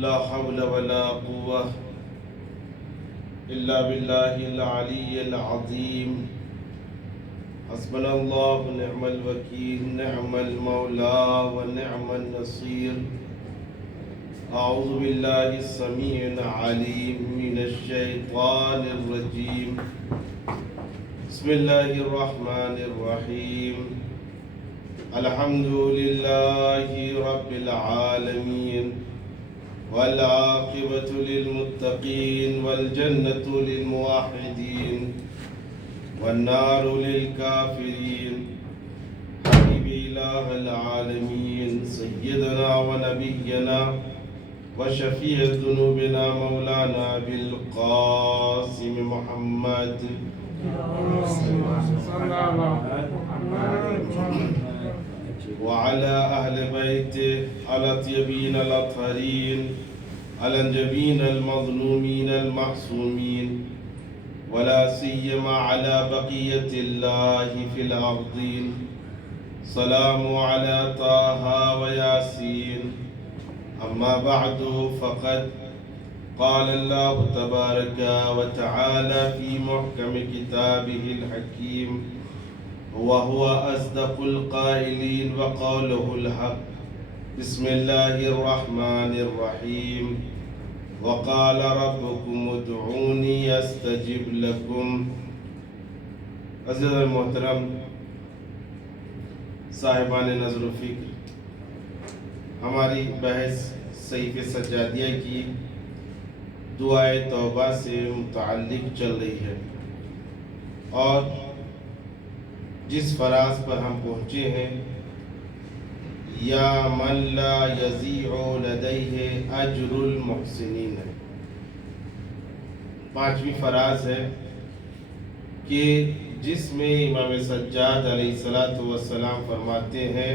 لا حول ولا قوة إلا بالله العلي العظيم حسبنا الله ونعم الوكيل نعم المولى ونعم النصير أعوذ بالله السميع العليم من الشيطان الرجيم بسم الله الرحمن الرحيم الحمد لله رب العالمين والعاقبة للمتقين والجنة للموحدين والنار للكافرين حبيب إله العالمين سيدنا ونبينا وشفيع ذنوبنا مولانا بالقاسم محمد وعلى أهل بيته الأطيبين الأطهرين الأنجبين المظلومين المحسومين ولا سيما على بقية الله في الأرضين سلام على طه وياسين أما بعد فقد قال الله تبارك وتعالى في محكم كتابه الحكيم وهو أصدق القائلين وقوله الحق بسم الله الرحمن الرحيم وقال ربكم ادعوني استجب لكم. عزیز محترم صاحبان نظر و فکر، ہماری بحث صحیفہ سجادیہ کی دعائے توبہ سے متعلق چل رہی ہے، اور جس فراز پر ہم پہنچے ہیں یا من لا یضیع لدیہ اجر المحسنین، پانچویں فراز ہے کہ جس میں امام سجاد علیہ السلام فرماتے ہیں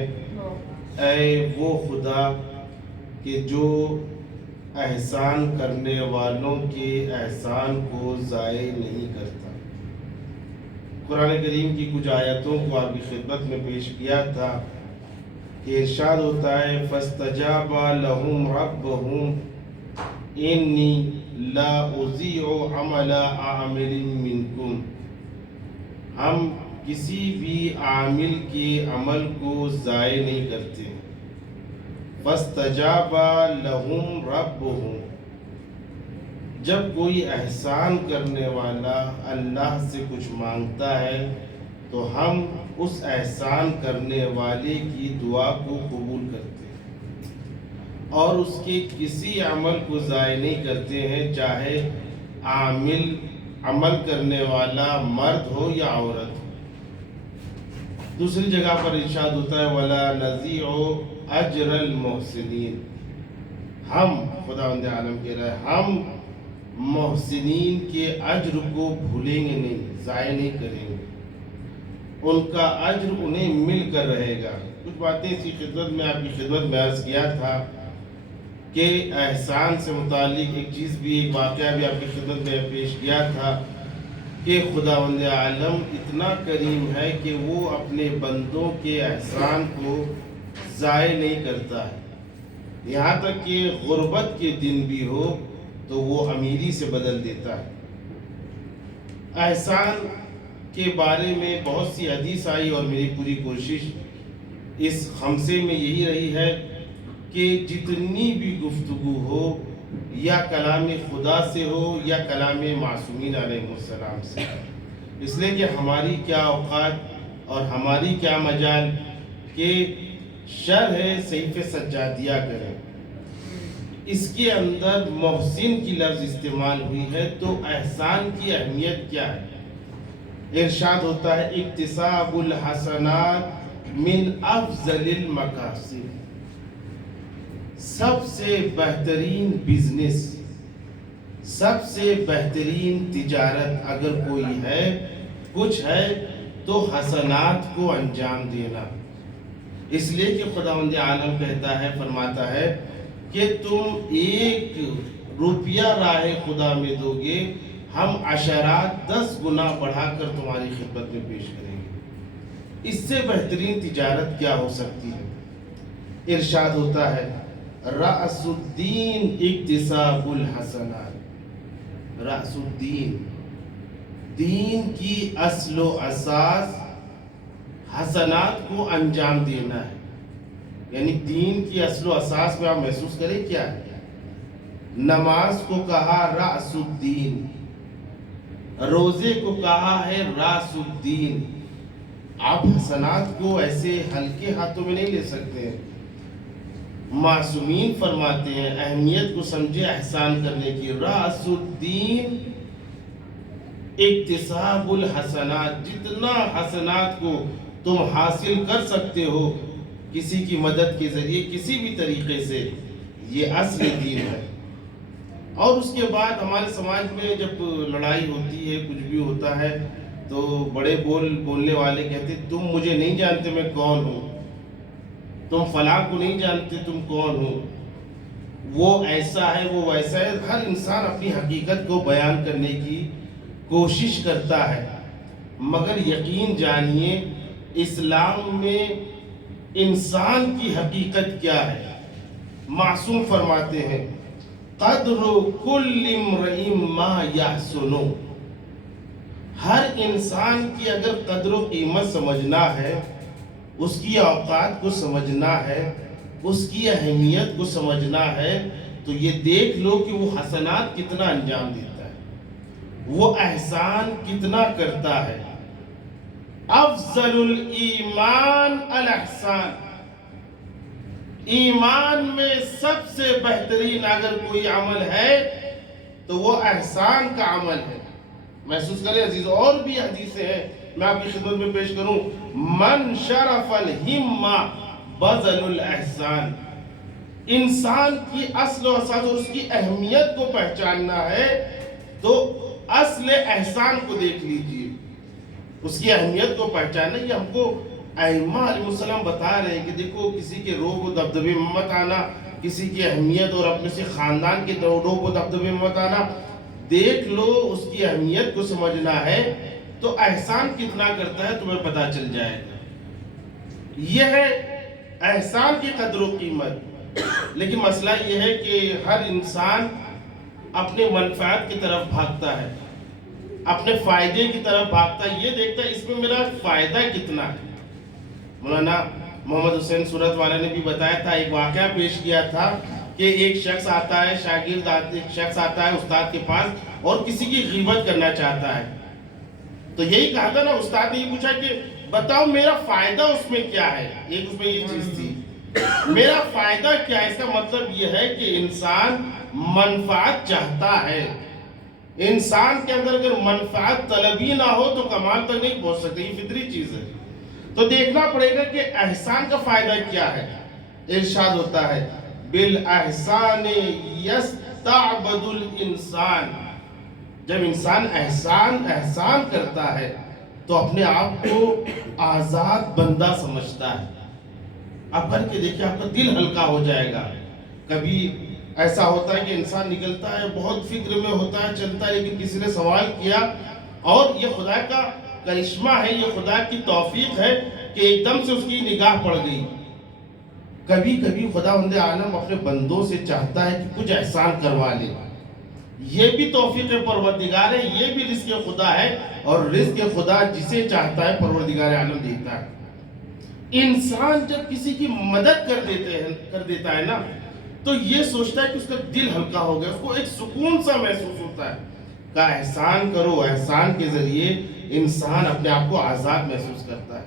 اے وہ خدا کہ جو احسان کرنے والوں کے احسان کو ضائع نہیں کرتا. قرآن کریم کی کچھ آیتوں کو آپ کی خدمت میں پیش کیا تھا کہ ارشاد ہوتا ہے فَاسْتَجَابَ لَهُمْ رَبُّهُمْ إِنِّي لَا أُضِيعُ عَمَلَ عَامِلٍ مِّنْكُمْ، ہم کسی بھی عامل کے عمل کو ضائع نہیں کرتے. فَاسْتَجَابَ لَهُمْ رَبُّهُمْ، جب کوئی احسان کرنے والا اللہ سے کچھ مانگتا ہے تو ہم اس احسان کرنے والے کی دعا کو قبول کرتے ہیں اور اس کے کسی عمل کو ضائع نہیں کرتے ہیں، چاہے عامل عمل کرنے والا مرد ہو یا عورت ہو. دوسری جگہ پر ارشاد ہوتا ہے وَلَا نَضِيعُ أَجْرَ الْمُحْسِنِينَ، ہم خداوند عالم کہہ رہا ہے ہم محسنین کے اجر کو بھولیں گے نہیں، ضائع نہیں کریں گے، ان کا اجر انہیں مل کر رہے گا. کچھ باتیں اسی خدمت میں آپ کی خدمت میں عرض کیا تھا کہ احسان سے متعلق ایک چیز بھی، ایک واقعہ بھی آپ کی خدمت میں پیش کیا تھا کہ خداوند عالم اتنا کریم ہے کہ وہ اپنے بندوں کے احسان کو ضائع نہیں کرتا ہے. یہاں تک کہ غربت کے دن بھی ہو تو وہ امیری سے بدل دیتا ہے. احسان کے بارے میں بہت سی حدیث آئی اور میری پوری کوشش اس خمسے میں یہی رہی ہے کہ جتنی بھی گفتگو ہو یا کلام خدا سے ہو یا کلام معصومین علیہ السلام سے، اس لیے کہ ہماری کیا اوقات اور ہماری کیا مجال کہ شرح صحیفہ سجادیہ کریں، اس کے اندر محسن کی لفظ استعمال ہوئی ہے تو احسان کی اہمیت کیا ہے. ارشاد ہوتا ہے اکتساب الحسنات من افضل المکاسب، سب سے بہترین بزنس، سب سے بہترین تجارت اگر کوئی ہے، کچھ ہے تو حسنات کو انجام دینا. اس لیے کہ خداوند عالم کہتا ہے، فرماتا ہے کہ تم 1 روپیہ راہ خدا میں دو گے، ہم عشرات 10 گنا بڑھا کر تمہاری خدمت میں پیش کریں گے. اس سے بہترین تجارت کیا ہو سکتی ہے. ارشاد ہوتا ہے رأس الدین اکتساب الحسنات. رأس الدین، دین کی اصل و اساس حسنات کو انجام دینا ہے. یعنی دین کی اصل و اساس میں آپ محسوس کریں کیا ہے. نماز کو کہا رأس الدین، روزے کو کہا ہے رأس الدین. آپ حسنات کو ایسے ہلکے ہاتھوں میں نہیں لے سکتے ہیں. معصومین فرماتے ہیں اہمیت کو سمجھے احسان کرنے کی. رأس الدین اکتساب الحسنات، جتنا حسنات کو تم حاصل کر سکتے ہو کسی کی مدد کے ذریعے کسی بھی طریقے سے، یہ اصل دین ہے. اور اس کے بعد ہمارے سماج میں جب لڑائی ہوتی ہے، کچھ بھی ہوتا ہے، تو بڑے بولنے والے کہتے تم مجھے نہیں جانتے میں کون ہوں، تم فلاں کو نہیں جانتے تم کون ہو، وہ ایسا ہے وہ ویسا ہے. ہر انسان اپنی حقیقت کو بیان کرنے کی کوشش کرتا ہے، مگر یقین جانیے اسلام میں انسان کی حقیقت کیا ہے. معصوم فرماتے ہیں قدر کل امرئ ما یحسن. ہر انسان کی اگر قدر و قیمت سمجھنا ہے، اس کی اوقات کو سمجھنا ہے، اس کی اہمیت کو سمجھنا ہے، تو یہ دیکھ لو کہ وہ حسنات کتنا انجام دیتا ہے، وہ احسان کتنا کرتا ہے. افضل الایمان الاحسان. ایمان میں سب سے بہترین اگر کوئی عمل ہے تو وہ احسان کا عمل ہے. محسوس کریں عزیز، اور بھی حدیثیں ہیں میں آپ کی خدمت میں پیش کروں. من شرف الہمہ بذل الاحسان. انسان کی اصل و اساس اور اس کی اہمیت کو پہچاننا ہے تو اصل احسان کو دیکھ لیجئے. اس کی اہمیت کو پہچاننا، یہ ہم کو ائمہ علیہ السلام بتا رہے ہیں کہ دیکھو کسی کے روب و دبدبے میں مت آنا، کسی کی اہمیت اور اپنے سے خاندان کے روب و دبدبے میں مت آنا. دیکھ لو، اس کی اہمیت کو سمجھنا ہے تو احسان کتنا کرتا ہے تمہیں پتا چل جائے گا. یہ ہے احسان کی قدر و قیمت. لیکن مسئلہ یہ ہے کہ ہر انسان اپنے منفعت کی طرف بھاگتا ہے، اپنے فائدے کی طرف بھاگتا ہے. یہ دیکھتا ہے اس میں میرا فائدہ کتنا ہے. مولانا محمد حسین صورت والے نے بھی بتایا تھا، ایک واقعہ پیش کیا تھا کہ ایک شخص آتا ہے، شاگرد ایک شخص آتا ہے استاد کے پاس اور کسی کی غیبت کرنا چاہتا ہے. تو یہی کہا تھا نا، استاد نے یہ پوچھا کہ بتاؤ میرا فائدہ اس میں کیا ہے. ایک اس میں یہ چیز تھی، میرا فائدہ کیا ہے. اس کا مطلب یہ ہے کہ انسان منفعت چاہتا ہے. انسان کے اندر اگر منفعت طلبی نہ ہو تو کمال تک نہیں پہنچ سکتے، یہ فطری چیز ہے. تو دیکھنا پڑے گا کہ احسان کا فائدہ کیا ہے. ارشاد ہوتا ہے بالاحسان یستعبد الانسان. جب انسان احسان کرتا ہے تو اپنے آپ کو آزاد بندہ سمجھتا ہے. آپ کر کے دیکھیں، آپ کا دل ہلکا ہو جائے گا. کبھی ایسا ہوتا ہے کہ انسان نکلتا ہے بہت فکر میں ہوتا ہے، چلتا ہے، لیکن کسی نے سوال کیا اور یہ خدا کا کرشمہ ہے، یہ خدا کی توفیق ہے کہ ایک دم سے اس کی نگاہ پڑ گئی. کبھی کبھی خداوند عالم اپنے بندوں سے چاہتا ہے کہ کچھ احسان کروا لے. یہ بھی توفیق پروردگار ہے، یہ بھی رزق خدا ہے، اور رزق خدا جسے چاہتا ہے پروردگار عالم دیتا ہے. انسان جب کسی کی مدد کر دیتا ہے نا تو یہ سوچتا ہے کہ اس کا دل ہلکا ہو گیا، اس کو ایک سکون سا محسوس ہوتا ہے. کہ احسان کرو، احسان کے ذریعے انسان اپنے آپ کو آزاد محسوس کرتا ہے.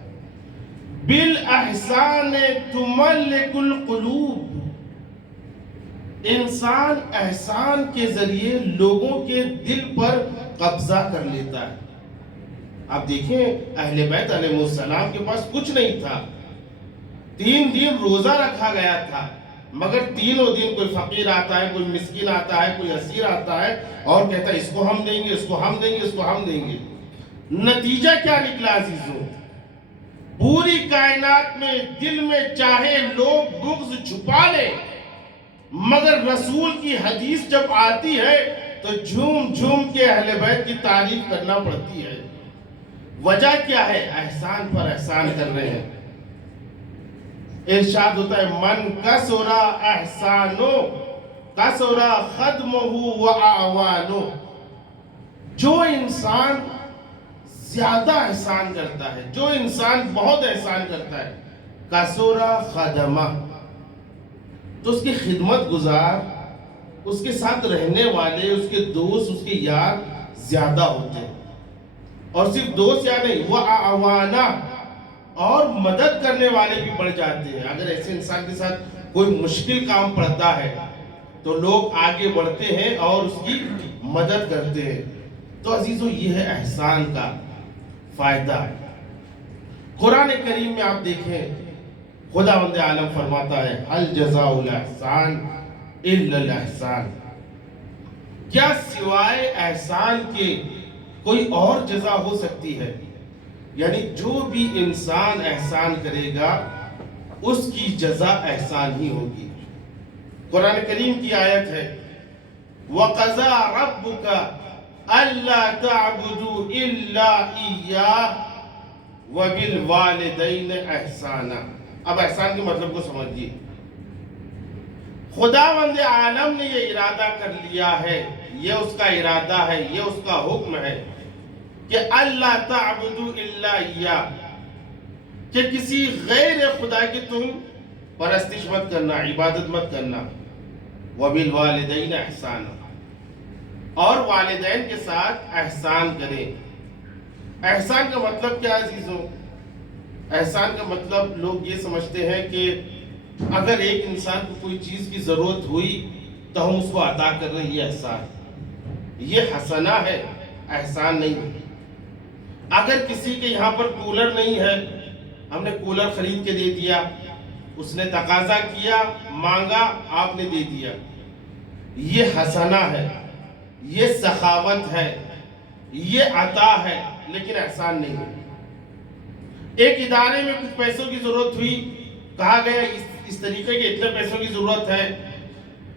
بالاحسان تملک القلوب. انسان احسان کے ذریعے لوگوں کے دل پر قبضہ کر لیتا ہے. آپ دیکھیں اہل بیت علیہ السلام کے پاس کچھ نہیں تھا، 3 دن روزہ رکھا گیا تھا، مگر تینوں دن کوئی فقیر آتا ہے، کوئی مسکین آتا ہے، کوئی اسیر آتا ہے اور کہتا ہے اس کو ہم دیں گے، اس کو ہم دیں گے، اس کو ہم دیں گے. نتیجہ کیا نکلا عزیزوں؟ پوری کائنات میں دل میں چاہے لوگ بغض چھپا لے، مگر رسول کی حدیث جب آتی ہے تو جھوم جھوم کے اہل بیت کی تعریف کرنا پڑتی ہے. وجہ کیا ہے؟ احسان پر احسان کر رہے ہیں. ارشاد ہوتا ہے من کسرا احسانو کسرا خدمہ و اعوانو، جو انسان زیادہ احسان کرتا ہے، جو انسان بہت احسان کرتا ہے، کسرا خدمہ، تو اس کی خدمت گزار، اس کے ساتھ رہنے والے، اس کے دوست، اس کے یار زیادہ ہوتے ہیں. اور صرف دوست یا نہیں، وہ اعوانا، اور مدد کرنے والے بھی بڑھ جاتے ہیں. اگر ایسے انسان کے ساتھ کوئی مشکل کام پڑتا ہے تو لوگ آگے بڑھتے ہیں اور اس کی مدد کرتے ہیں. تو عزیزو، یہ ہے احسان کا فائدہ. قرآن کریم میں آپ دیکھیں خداوند عالم فرماتا ہے ہل جزاء الاحسان الا الاحسان، کیا سوائے احسان کے کوئی اور جزا ہو سکتی ہے؟ یعنی جو بھی انسان احسان کرے گا اس کی جزا احسان ہی ہوگی. قرآن کریم کی آیت ہے وَقَضَىٰ رَبُّكَ أَلَّا تَعْبُدُوا إِلَّا إِيَّاهُ وَبِالْوَالِدَيْنِ إِحْسَانًا. اب احسان کے مطلب کو سمجھیے. خداوند عالم نے یہ ارادہ کر لیا ہے، یہ اس کا ارادہ ہے، یہ اس کا حکم ہے کہ اللہ تعبدوا الا اياه، کہ کسی غیر خدا کی تم پرستش مت کرنا، عبادت مت کرنا. وبالوالدین احسانا، اور والدین کے ساتھ احسان کریں. احسان کا مطلب کیا عزیزوں؟ احسان کا مطلب لوگ یہ سمجھتے ہیں کہ اگر ایک انسان کو کوئی چیز کی ضرورت ہوئی تو ہم اس کو عطا کر رہے ہیں، یہ احسان. یہ حسنہ ہے، احسان نہیں ہے. اگر کسی کے یہاں پر کولر نہیں ہے، ہم نے کولر خرید کے دے دیا، اس نے تقاضا کیا، مانگا، آپ نے دے دیا، یہ حسنہ ہے، یہ سخاوت ہے، یہ عطا ہے، لیکن احسان نہیں ہے. ایک ادارے میں کچھ پیسوں کی ضرورت ہوئی، کہا گیا اس طریقے کے اتنے پیسوں کی ضرورت ہے،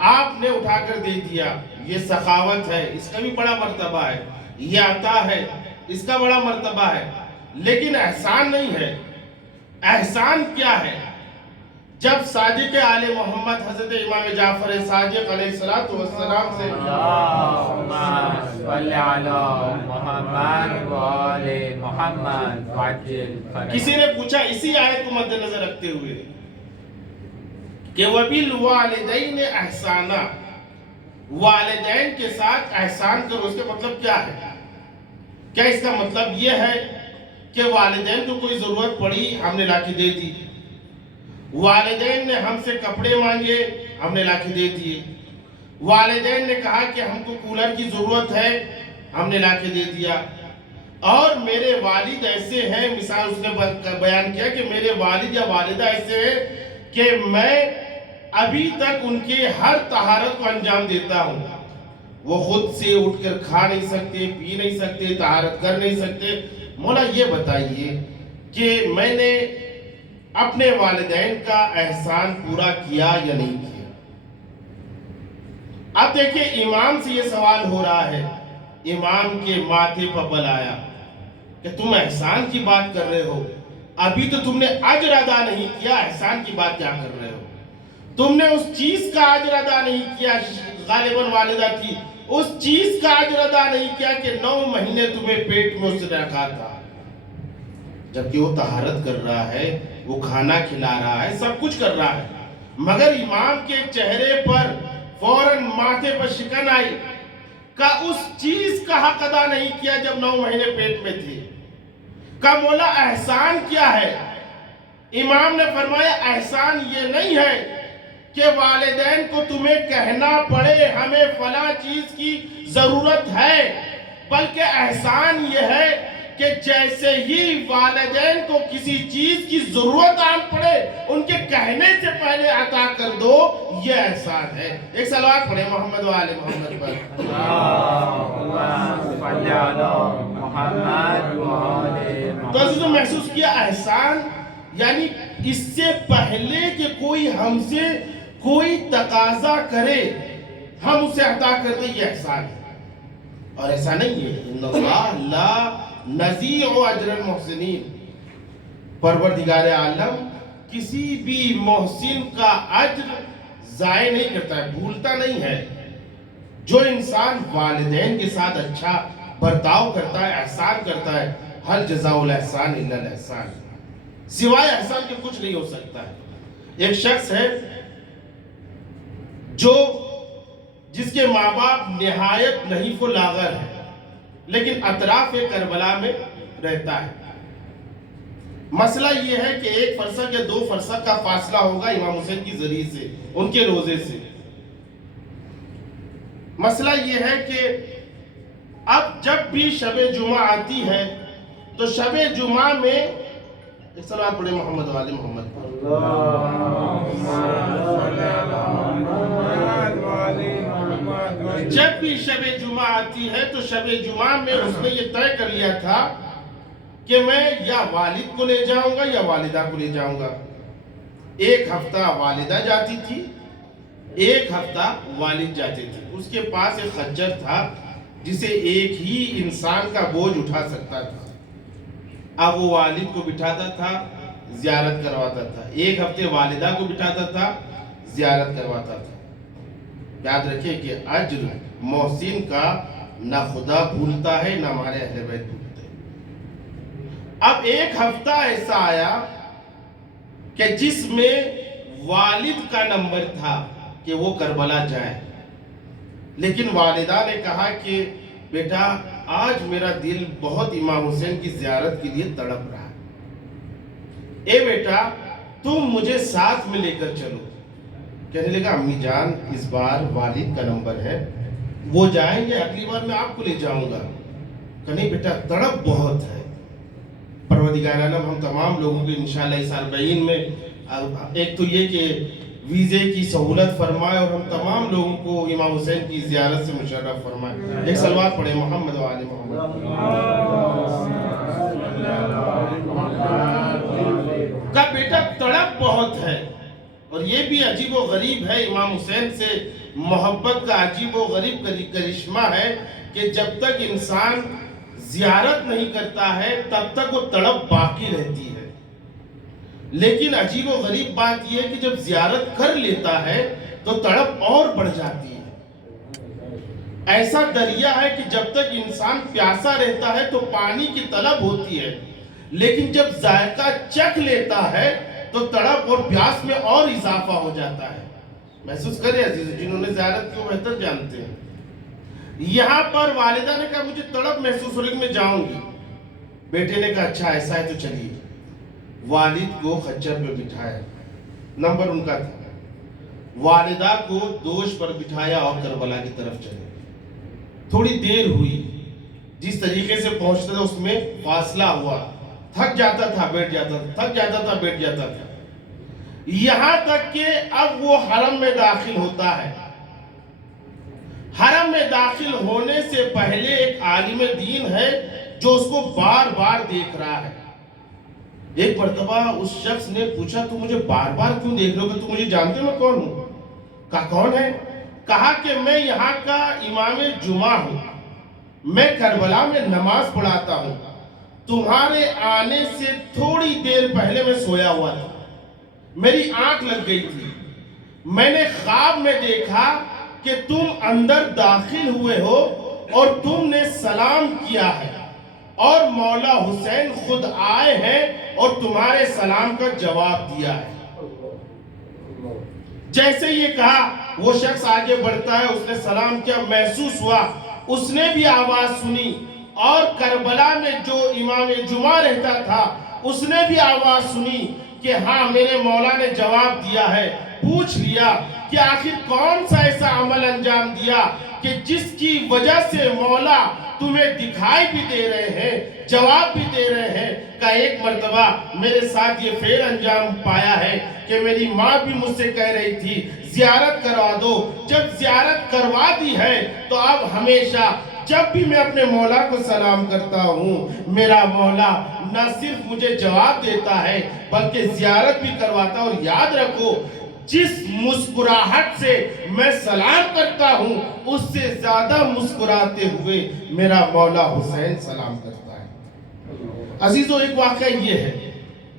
آپ نے اٹھا کر دے دیا، یہ سخاوت ہے، اس کا بھی بڑا مرتبہ ہے. یہ عطا ہے، اس کا بڑا مرتبہ ہے، لیکن احسان نہیں ہے. احسان کیا ہے؟ جب صادق آل محمد حضرت امام جعفر صادق علیہ السلام سے اللہم صلی علی محمد و آل محمد وعجل فرجہ، کسی نے پوچھا اسی آیت کو مد نظر رکھتے ہوئے کہ وَبِالْوَالِدَيْنِ احسانا، والدین کے ساتھ احسان کرو، اس کا مطلب کیا ہے؟ کیا اس کا مطلب یہ ہے کہ والدین کو کوئی ضرورت پڑی، ہم نے لا کے دے دی؟ والدین نے ہم سے کپڑے مانگے، ہم نے لا کے دے دیے؟ والدین نے کہا کہ ہم کو کولر کی ضرورت ہے، ہم نے لا کے دے دیا؟ اور میرے والد ایسے ہیں، مثال اس نے بیان کیا کہ میرے والد یا والدہ ایسے ہیں کہ میں ابھی تک ان کے ہر طہارت کو انجام دیتا ہوں. وہ خود سے اٹھ کر کھا نہیں سکتے، پی نہیں سکتے، طہارت کر نہیں سکتے. مولا یہ بتائیے کہ میں نے اپنے والدین کا احسان پورا کیا یا نہیں کیا؟ اب دیکھیں امام سے یہ سوال ہو رہا ہے، امام کے ماتھے پر بل آیا کہ تم احسان کی بات کر رہے ہو، ابھی تو تم نے اجر ادا نہیں کیا، احسان کی بات کیا کر رہے ہو؟ تم نے اس چیز کا اجر ادا نہیں کیا، غالباً والدہ تھی، اس چیز کا اجر ادا نہیں کیا کہ 9 مہینے تمہیں پیٹ میں اس نے رکھا تھا، جبکہ وہ طہارت کر رہا ہے، وہ کھانا کھلا رہا ہے، سب کچھ کر رہا ہے، مگر امام کے چہرے پر فوراً ماتھے پر شکن آئی کہ اس چیز کا حق ادا نہیں کیا جب 9 مہینے پیٹ میں تھی. کہ مولا احسان کیا ہے؟ امام نے فرمایا احسان یہ نہیں ہے کہ والدین کو تمہیں کہنا پڑے ہمیں فلاں چیز کی ضرورت ہے، بلکہ احسان یہ ہے کہ جیسے ہی والدین کو کسی چیز کی ضرورت آن پڑے ان کے کہنے سے پہلے عطا کر دو، یہ احسان ہے. ایک صلوات پڑھیں محمد و آل محمد پر. اللہم صلی علی محمد و آل محمد. تو عزیزوں محسوس کیا احسان یعنی اس سے پہلے کہ کوئی ہم سے کوئی تقاضا کرے ہم اسے عطا کر دیں، یہ احسان ہے. اور ایسا نہیں ہے ان اللہ لا نضیع اجر المحسنین، پروردگار عالم کسی بھی محسن کا اجر ضائع نہیں کرتا ہے، بھولتا نہیں ہے۔ جو انسان والدین کے ساتھ اچھا برتاؤ کرتا ہے، احسان کرتا ہے، ہر جزاء الاحسان الا الاحسان، سوائے احسان کے کچھ نہیں ہو سکتا ہے۔ ایک شخص ہے جس کے ماں باپ نہایت نحیف و لاغر ہے، لیکن اطراف کربلا میں رہتا ہے۔ مسئلہ یہ ہے کہ 1 فرسخ یا 2 فرسخ کا فاصلہ ہوگا امام حسین کی ذریعے سے، ان کے روزے سے۔ مسئلہ یہ ہے کہ اب جب بھی شب جمعہ آتی ہے تو شب جمعہ میں ایک صلوات پڑھیں محمد و آل محمد پر۔ جب بھی شب جمعہ آتی ہے تو شب جمعہ میں اس نے یہ طے کر لیا تھا کہ میں یا والد کو لے جاؤں گا یا والدہ کو لے جاؤں گا۔ 1 ہفتہ والدہ جاتی تھی، 1 ہفتہ والد جاتے تھے۔ اس کے پاس ایک خچر تھا جسے ایک ہی انسان کا بوجھ اٹھا سکتا تھا۔ اب وہ والد کو بٹھاتا تھا، زیارت کرواتا تھا، 1 ہفتے والدہ کو بٹھاتا تھا، زیارت کرواتا تھا۔ یاد رکھیں کہ اجر محسن کا نہ خدا بھولتا ہے نہ ہمارے اہل بیت بھولتے ہیں۔ اب 1 ہفتہ ایسا آیا کہ جس میں والد کا نمبر تھا کہ وہ کربلا جائے، لیکن والدہ نے کہا کہ بیٹا آج میرا دل بہت امام حسین کی زیارت کے لیے تڑپ رہا ہے، اے بیٹا تم مجھے ساتھ میں لے کر چلو۔ کہنے لگا امی جان اس بار والد کا نمبر ہے، وہ جائیں گے، اگلی بار میں آپ کو لے جاؤں گا۔ کہ نہیں بیٹا تڑپ بہت ہے۔ پروردگار عالم ہم تمام لوگوں کے انشاءاللہ اس 40 میں ایک تو یہ کہ ویزے کی سہولت فرمائے اور ہم تمام لوگوں کو امام حسین کی زیارت سے مشرف فرمائے۔ ایک صلوات پڑھیں محمد و آل محمد۔ کا بیٹا تڑپ بہت ہے، اور یہ بھی عجیب و غریب ہے، امام حسین سے محبت کا عجیب و غریب کرشمہ ہے کہ جب تک انسان زیارت نہیں کرتا ہے تب تک وہ تڑپ باقی رہتی ہے، لیکن عجیب و غریب بات یہ ہے کہ جب زیارت کر لیتا ہے تو تڑپ اور بڑھ جاتی ہے۔ ایسا دریا ہے کہ جب تک انسان پیاسا رہتا ہے تو پانی کی طلب ہوتی ہے، لیکن جب ذائقہ چکھ لیتا ہے تو تڑپ اور پیاس میں اور اضافہ ہو جاتا ہے۔ محسوس کریں عزیز، جنہوں نے زیارت کو بہتر جانتے ہیں۔ یہاں پر والدہ نے کہا مجھے تڑپ محسوس ہو رہی میں جاؤں گی۔ بیٹے نے کہا اچھا ایسا ہے تو چلیے۔ والد کو خچر پہ بٹھایا، نمبر ان کا تھا، والدہ کو دوش پر بٹھایا اور کربلا کی طرف چلے۔ تھوڑی دیر ہوئی، جس طریقے سے پہنچتا تھا اس میں فاصلہ ہوا، تھک جاتا تھا بیٹھ جاتا تھا، تھک جاتا تھا بیٹھ جاتا تھا، یہاں تک کہ اب وہ حرم میں داخل ہوتا ہے۔ حرم میں داخل ہونے سے پہلے ایک عالم دین ہے جو اس کو بار بار دیکھ رہا ہے۔ ایک مرتبہ اس شخص نے پوچھا تو مجھے بار بار کیوں دیکھ رہے ہو، کہ تم مجھے جانتے ہو میں کون ہوں؟ کہا کون ہے؟ کہا کہ میں یہاں کا امام جمعہ ہوں، میں کربلا میں نماز پڑھاتا ہوں، تمہارے آنے سے تھوڑی دیر پہلے میں سویا ہوا تھا، میری آنکھ لگ گئی تھی، میں نے خواب میں دیکھا کہ تم اندر داخل ہوئے ہو اور تم نے سلام کیا ہے، اور مولا حسین خود آئے ہیں اور تمہارے سلام کا جواب دیا ہے۔ جیسے یہ کہا وہ شخص آگے بڑھتا ہے، اس نے سلام کیا، محسوس ہوا اس نے بھی آواز سنی، اور کربلا میں جو امام جمعہ رہتا تھا اس نے بھی آواز سنی کہ ہاں میرے مولا نے جواب دیا ہے۔ پوچھ لیا کہ آخر کون سا ایسا عمل انجام دیا کہ جس کی وجہ سے مولا تمہیں دکھائی بھی دے رہے ہیں، جواب بھی دے رہے ہیں؟ کہ ایک مرتبہ میرے ساتھ یہ فعل انجام پایا ہے کہ میری ماں بھی مجھ سے کہہ رہی تھی زیارت کروا دو، جب زیارت کروا دی ہے تو اب ہمیشہ جب بھی میں اپنے مولا کو سلام کرتا ہوں میرا مولا نہ صرف مجھے جواب دیتا ہے بلکہ زیارت بھی کرواتا۔ اور یاد رکھو جس مسکراہٹ سے میں سلام کرتا ہوں اس سے زیادہ مسکراتے ہوئے میرا مولا حسین سلام کرتا ہے۔ عزیزو ایک واقعہ یہ ہے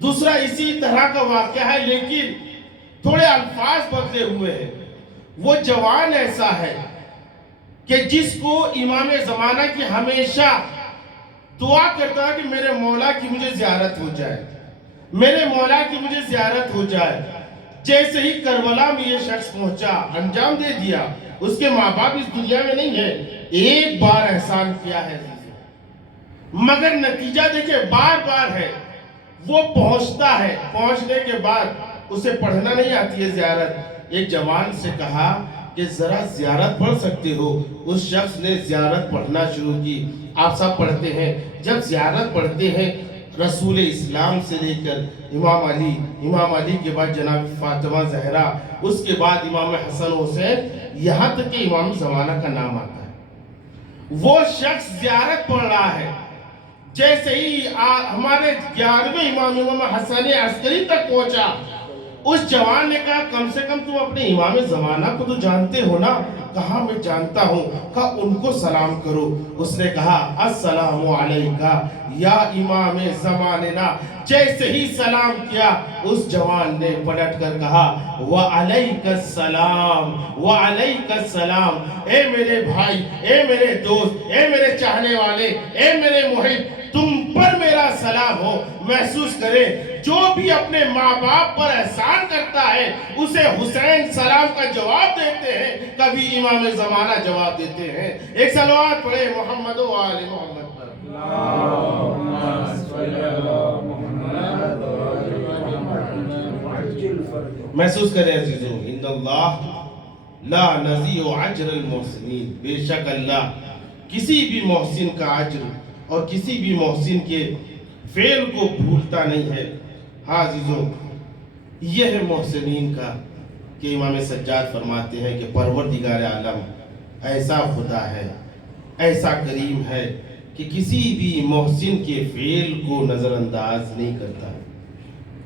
دوسرا اسی طرح کا واقعہ ہے لیکن تھوڑے الفاظ بدلے ہوئے ہیں. وہ جوان ایسا ہے کہ جس کو امام زمانہ کی ہمیشہ دعا کرتا ہے کہ میرے مولا کی مجھے زیارت ہو جائے, میرے مولا کی مجھے زیارت ہو جائے. جیسے ہی کربلا میں یہ شخص پہنچا, انجام دے دیا. اس کے ماں باپ اس دنیا میں نہیں ہے, ایک بار احسان کیا ہے مگر نتیجہ دیکھیں بار بار ہے. وہ پہنچتا ہے, پہنچنے کے بعد اسے پڑھنا نہیں آتی ہے زیارت. ایک جوان سے کہا کہ ذرا زیارت پڑھ سکتے ہو. اس شخص نے زیارت پڑھنا شروع کی. آپ سب پڑھتے ہیں, جب زیارت پڑھتے ہیں رسول اسلام سے لے کر امام علی کے بعد جناب فاطمہ زہرا, اس کے بعد امام حسن حسین, یہاں تک کہ امام زمانہ کا نام آتا ہے. وہ شخص زیارت پڑھ رہا ہے. جیسے ہی ہمارے 11ویں امام حسن عسکری تک پہنچا, اس جوان نے کہا کم سے کم تم اپنے امام زمانہ کو تو جانتے ہو نا؟ کہا میں جانتا ہوں. کہا ان کو سلام کرو. اس نے کہا السلام علیکہ یا امام زماننا. جیسے ہی سلام کیا اس جوان نے پلٹ کر کہا وعلیک السلام وعلیک السلام. اے میرے بھائی, اے میرے دوست, اے میرے چاہنے والے, اے میرے محب, تم پر میرا سلام ہو. محسوس کریں جو بھی اپنے ماں باپ پر احسان کرتا ہے اسے حسین سلام کا جواب دیتے ہیں, کبھی امام زمانہ جواب دیتے ہیں. ایک صلوات پڑھے محمد و آل محمد پر. محسوس کریں عزیزوں, ان اللہ لا نضیع اجر المحسنین. بے شک اللہ کسی بھی محسن کا اجر اور کسی بھی محسن کے فعل کو بھولتا نہیں ہے. ہاں عزیزوں, یہ ہے محسنین کا کہ امام سجاد فرماتے ہیں کہ پروردگار عالم ایسا خدا ہے, ایسا کریم ہے کہ کسی بھی محسن کے فعل کو نظر انداز نہیں کرتا.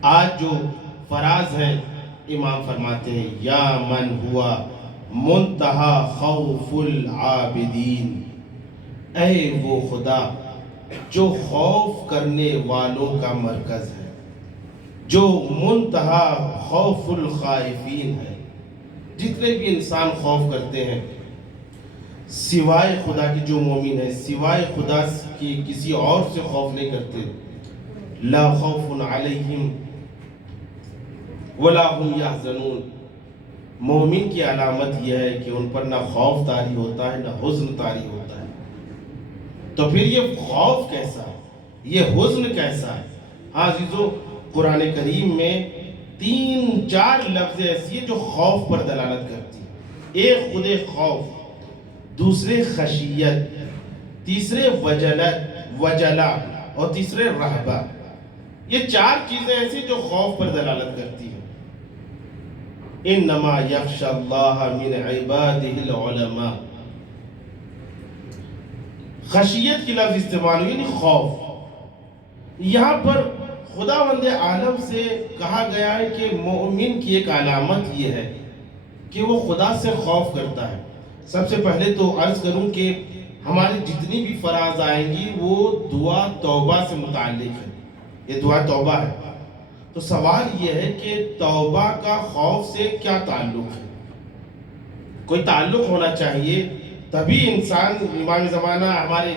آج جو فراز ہے امام فرماتے ہیں یا من ہوا منتہا خوف العابدین. اے وہ خدا جو خوف کرنے والوں کا مرکز ہے, جو منتہا خوف الخائفین ہے. جتنے بھی انسان خوف کرتے ہیں سوائے خدا کی, جو مومن ہے سوائے خدا کی کسی اور سے خوف نہیں کرتے. لا خوف علیہم ولا هم یحزنون. مومن کی علامت یہ ہے کہ ان پر نہ خوف طاری ہوتا ہے نہ حزن طاری ہوتا ہے. تو پھر یہ خوف کیسا ہے, یہ حزن کیسا ہے؟ ہاں عزیزو, قرآن کریم میں 3-4 لفظ ایسی ہیں جو خوف پر دلالت کرتی ہیں. ایک خود خوف, دوسرے خشیت, تیسرے وجلہ اور تیسرے رہبہ. یہ 4 چیزیں ایسی جو خوف پر دلالت کرتی ہیں. انما یخشی اللہ من عبادہ العلماء. خشیت کی لفظ استعمال ہوئی, یعنی خوف. یہاں پر خداوند عالم سے کہا گیا ہے کہ مومن کی ایک علامت یہ ہے کہ وہ خدا سے خوف کرتا ہے. سب سے پہلے تو عرض کروں کہ ہماری جتنی بھی فراز آئیں گی وہ دعا توبہ سے متعلق ہے. یہ دعا توبہ ہے. تو سوال یہ ہے کہ توبہ کا خوف سے کیا تعلق ہے؟ کوئی تعلق ہونا چاہیے, تبھی انسان, امام زمانہ ہمارے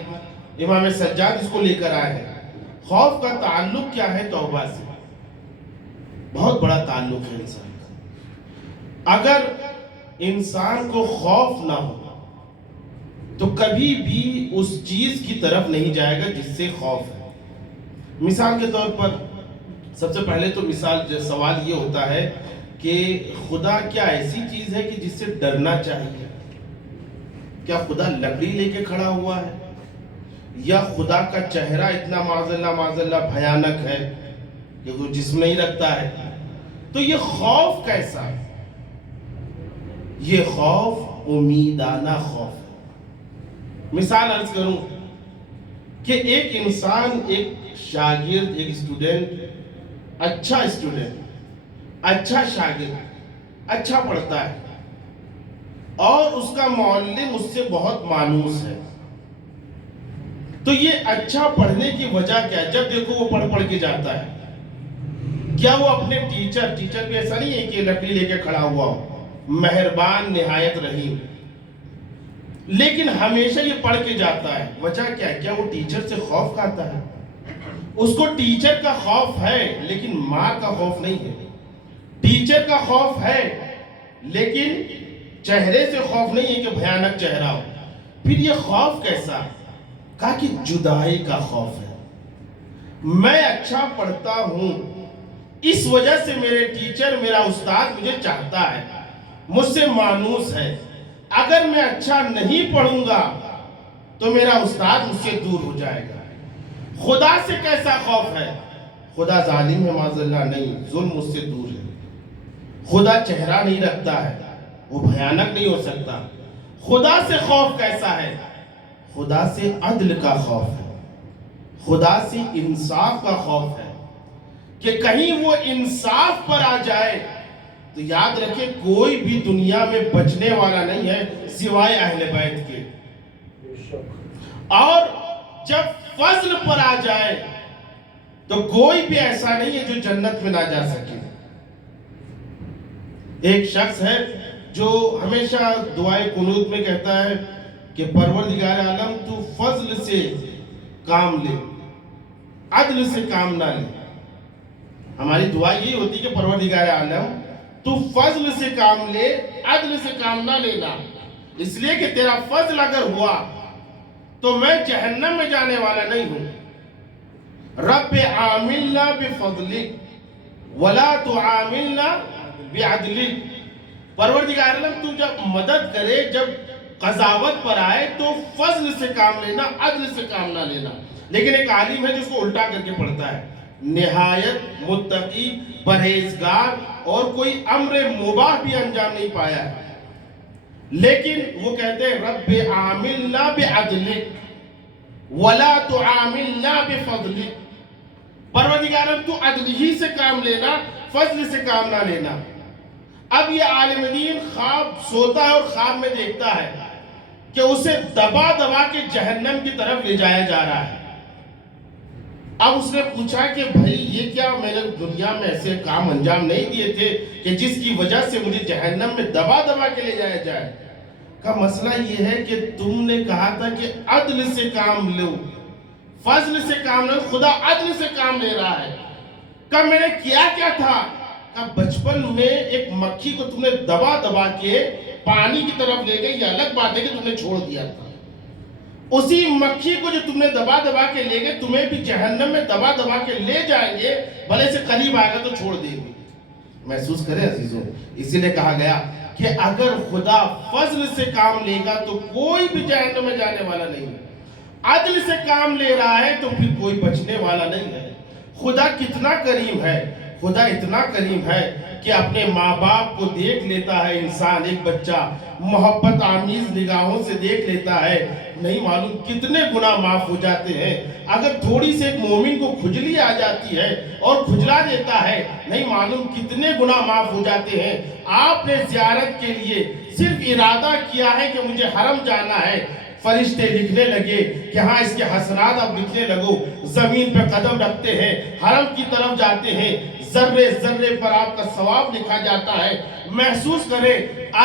امام سجاد اس کو لے کر آئے ہیں. خوف کا تعلق کیا ہے توبہ سے؟ بہت بڑا تعلق ہے انسان کا. اگر انسان کو خوف نہ ہو تو کبھی بھی اس چیز کی طرف نہیں جائے گا جس سے خوف ہے. مثال کے طور پر سب سے پہلے تو سوال یہ ہوتا ہے کہ خدا کیا ایسی چیز ہے کہ جس سے ڈرنا چاہیے؟ کیا خدا لکڑی لے کے کھڑا ہوا ہے, یا خدا کا چہرہ اتنا معاذ اللہ بھیانک ہے کہ وہ جسم نہیں رکھتا ہے؟ تو یہ خوف کیسا ہے؟ یہ خوف امیدانہ خوف ہے. مثال عرض کروں کہ ایک انسان, ایک شاگرد, ایک اسٹوڈنٹ, اچھا شاگرد, اچھا پڑھتا ہے اور اس کا معلم اس سے بہت مانوس ہے. تو یہ اچھا پڑھنے کی وجہ کیا ہے؟ جب دیکھو وہ پڑھ کے جاتا ہے, یا وہ اپنے ٹیچر بھی ایسا نہیں ہے کہ لکڑی لے کے کھڑا ہوا ہو، مہربان نہایت رحیم، لیکن ہمیشہ یہ پڑھ کے جاتا ہے. وجہ کیا ہے؟ کیا وہ ٹیچر سے خوف کھاتا ہے؟ اس کو ٹیچر کا خوف ہے لیکن ماں کا خوف نہیں ہے. ٹیچر کا خوف ہے لیکن چہرے سے خوف نہیں ہے کہ بھیانک چہرہ ہو. پھر یہ خوف کیسا؟ کہا کہ جدائی کا خوف ہے. میں اچھا پڑھتا ہوں، اس وجہ سے میرے ٹیچر، میرا استاد مجھے چاہتا ہے، مجھ سے مانوس ہے. اگر میں اچھا نہیں پڑھوں گا تو میرا استاد مجھ سے دور ہو جائے گا. خدا سے کیسا خوف ہے؟ خدا ظالم ہے معاذ اللہ نہیں، ظلم مجھ سے دور ہے. خدا چہرہ نہیں رکھتا ہے، وہ بھیانک نہیں ہو سکتا. خدا سے خوف کیسا ہے؟ خدا سے عدل کا خوف ہے، خدا سے انصاف کا خوف ہے کہ کہیں وہ انصاف پر آ جائے تو یاد رکھے کوئی بھی دنیا میں بچنے والا نہیں ہے سوائے اہل بیت کے. اور جب فضل پر آ جائے تو کوئی بھی ایسا نہیں ہے جو جنت میں نہ جا سکے. ایک شخص ہے جو ہمیشہ دعائے قنوت میں کہتا ہے کہ پروردگار عالم تو فضل سے کام لے، عدل سے کام نہ لے. ہماری دعا یہی ہوتی ہے کہ پروردگار عالم تو فضل سے کام لے، عدل سے کام نہ لینا، اس لیے کہ تیرا فضل اگر ہوا تو میں جہنم میں جانے والا نہیں ہوں. رب عاملنا بفضلک ولا تعاملنا بعدلک. پروردگار عالم تو جب مدد کرے، جب قضاوت پر آئے تو فضل سے کام لینا، عدل سے کام نہ لینا. لیکن ایک عالم ہے جس کو الٹا کر کے پڑھتا ہے، نہایت متقی، پرہیزگار، اور کوئی امر مباح بھی انجام نہیں پایا ہے، لیکن وہ کہتے ہیں رب عاملنا بعدلک ولا تعاملنا بفضلک. پروردگار تو عدل ہی سے کام لینا، فضل سے کام نہ لینا. اب یہ عالم دین خواب سوتا ہے اور خواب میں دیکھتا ہے کہ اسے دبا دبا کے جہنم کی طرف لے جایا جا رہا ہے. اب اس نے پوچھا کہ بھائی یہ کیا، میں نے دنیا میں ایسے کام انجام نہیں دیے تھے کہ جس کی وجہ سے مجھے جہنم میں دبا دبا کے لے جایا جائے. کا مسئلہ یہ ہے کہ تم نے کہا تھا کہ عدل سے کام لو، فضل سے کام لو. خدا عدل سے کام لے رہا ہے. کہ میں نے کیا کیا تھا؟ کہ بچپن میں ایک مکھی کو تم نے دبا دبا کے پانی کی طرف لے گئی، یہ الگ بات ہے کہ تم نے چھوڑ دیا تھا. اسی مکھی کو جو تم نے دبا دبا کے لے گئے، تمہیں بھی جہنم میں دبا دبا کے لے جائیں گے. بھلے سے قریب آئے گا تو چھوڑ دیں گے. محسوس کریں عزیزوں، اسی لیے کہا گیا کہ اگر خدا فضل سے کام لے گا تو کوئی بھی جہنم میں جانے والا نہیں ہے. عدل سے کام لے رہا ہے تو پھر کوئی بچنے والا نہیں ہے. خدا کتنا کریم ہے، خدا اتنا کریم ہے کہ اپنے ماں باپ کو دیکھ لیتا ہے. انسان، ایک بچہ محبت آمیز نگاہوں سے دیکھ لیتا ہے، نہیں معلوم کتنے گناہ معاف ہو جاتے ہیں. اگر تھوڑی سے ایک مومن کو کھجلی آ جاتی ہے اور کھجلا دیتا ہے، نہیں معلوم کتنے گناہ معاف ہو جاتے ہیں. آپ نے زیارت کے لیے صرف ارادہ کیا ہے کہ مجھے حرم جانا ہے، فرشتے لکھنے لگے کہ ہاں اس کے حسنات اب لکھنے لگو. زمین پہ قدم رکھتے ہیں، حرم کی طرف جاتے ہیں، ذرے ذرے پر آپ کا ثواب لکھا جاتا ہے. محسوس کریں،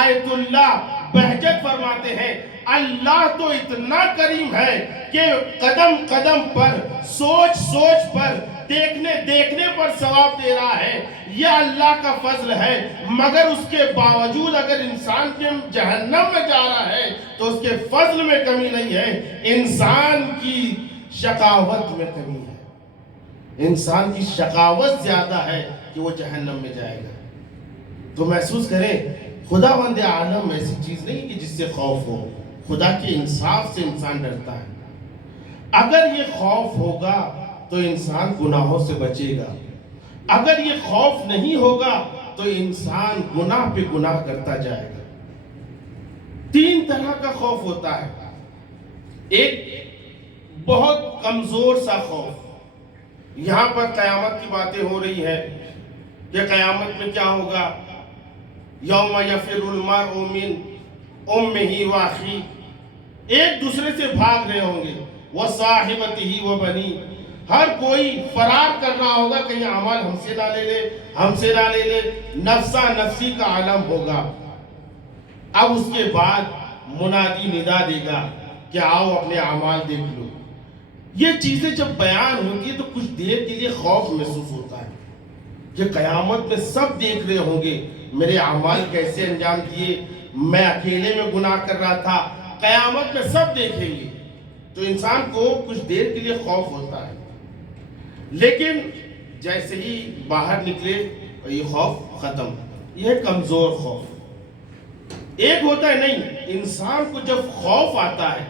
آیت اللہ بہجت فرماتے ہیں اللہ تو اتنا کریم ہے کہ قدم قدم پر، سوچ سوچ پر، دیکھنے دیکھنے پر ثواب دے رہا ہے. یہ اللہ کا فضل ہے. مگر اس کے باوجود اگر انسان کے جہنم میں جا رہا ہے تو اس کے فضل میں کمی نہیں ہے، انسان کی شقاوت میں کمی ہے. انسان کی شقاوت زیادہ ہے کہ وہ جہنم میں جائے گا. تو محسوس کریں، خداوند عالم ایسی چیز نہیں کہ جس سے خوف ہو. خدا کے انصاف سے انسان ڈرتا ہے. اگر یہ خوف ہوگا تو انسان گناہوں سے بچے گا. اگر یہ خوف نہیں ہوگا تو انسان گناہ پہ گناہ کرتا جائے گا. 3 طرح کا خوف ہوتا ہے. ایک بہت کمزور سا خوف. یہاں پر قیامت کی باتیں ہو رہی ہے کہ قیامت میں کیا ہوگا. یوم یفر المرء من امہ واخیہ، ایک دوسرے سے بھاگ رہے ہوں گے. وصاحبتہ وبنی، ہر کوئی فرار کر رہا ہوگا، کہیں اعمال ہم سے نہ لے لے، ہم سے نہ لے لے، نفسا نفسی کا عالم ہوگا۔ اب اس کے بعد منادی ندا دے گا کہ آؤ اپنے اعمال دیکھ لو۔ یہ چیزیں جب بیان ہوتی ہیں تو کچھ دیر کے لیے خوف محسوس ہوتا ہے کہ قیامت میں سب دیکھ رہے ہوں گے میرے اعمال کیسے انجام دیے، میں اکیلے میں گناہ کر رہا تھا، قیامت میں سب دیکھیں گے، تو انسان کو کچھ دیر کے لیے خوف ہوتا ہے۔ لیکن جیسے ہی باہر نکلے یہ خوف ختم۔ یہ ہے کمزور خوف۔ ایک ہوتا ہے نہیں، انسان کو جب خوف آتا ہے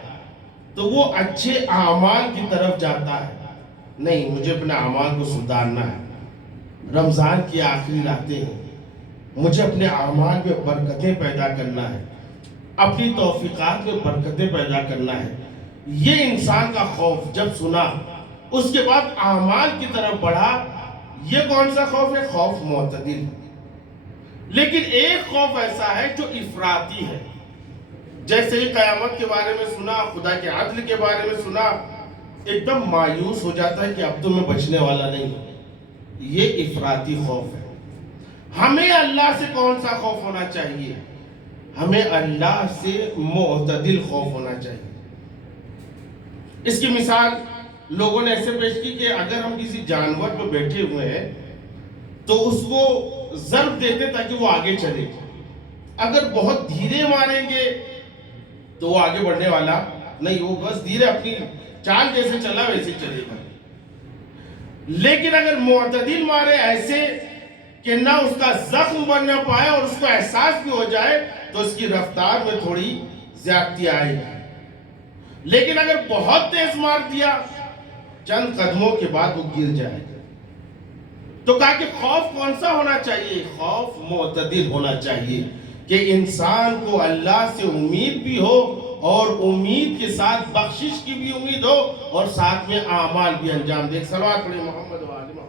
تو وہ اچھے اعمال کی طرف جاتا ہے، نہیں مجھے اپنے اعمال کو سدھارنا ہے، رمضان کی آخری راتیں ہیں، مجھے اپنے اعمال میں برکتیں پیدا کرنا ہے، اپنی توفیقات میں برکتیں پیدا کرنا ہے۔ یہ انسان کا خوف جب سنا، اس کے بعد اعمال کی طرف بڑھا۔ یہ کون سا خوف ہے؟ خوف معتدل۔ لیکن ایک خوف ایسا ہے جو افراطی ہے۔ جیسے ہی قیامت کے بارے میں سنا، خدا کے عدل کے بارے میں سنا، ایک دم مایوس ہو جاتا ہے کہ اب تو میں بچنے والا نہیں ہوں۔ یہ افراطی خوف ہے۔ ہمیں اللہ سے کون سا خوف ہونا چاہیے؟ ہمیں اللہ سے معتدل خوف ہونا چاہیے۔ اس کی مثال لوگوں نے ایسے پیش کی کہ اگر ہم کسی جانور پہ بیٹھے ہوئے ہیں تو اس کو ضرب دیتے تاکہ وہ آگے چلے، اگر بہت دھیرے ماریں گے تو وہ آگے بڑھنے والا نہیں، وہ بس دھیرے اپنی چال جیسے چلا ویسے چلے گا۔ لیکن اگر معتدل مارے ایسے کہ نہ اس کا زخم بن نہ پائے اور اس کو احساس بھی ہو جائے تو اس کی رفتار میں تھوڑی زیادتی آئے گی۔ لیکن اگر بہت تیز مار دیا، چند قدموں کے بعد وہ گر جائے گا۔ تو کہا کہ خوف کون سا ہونا چاہیے؟ خوف معتدل ہونا چاہیے کہ انسان کو اللہ سے امید بھی ہو اور امید کے ساتھ بخشش کی بھی امید ہو اور ساتھ میں اعمال بھی انجام دے۔ صلوات پڑھیں محمد و آل محمد۔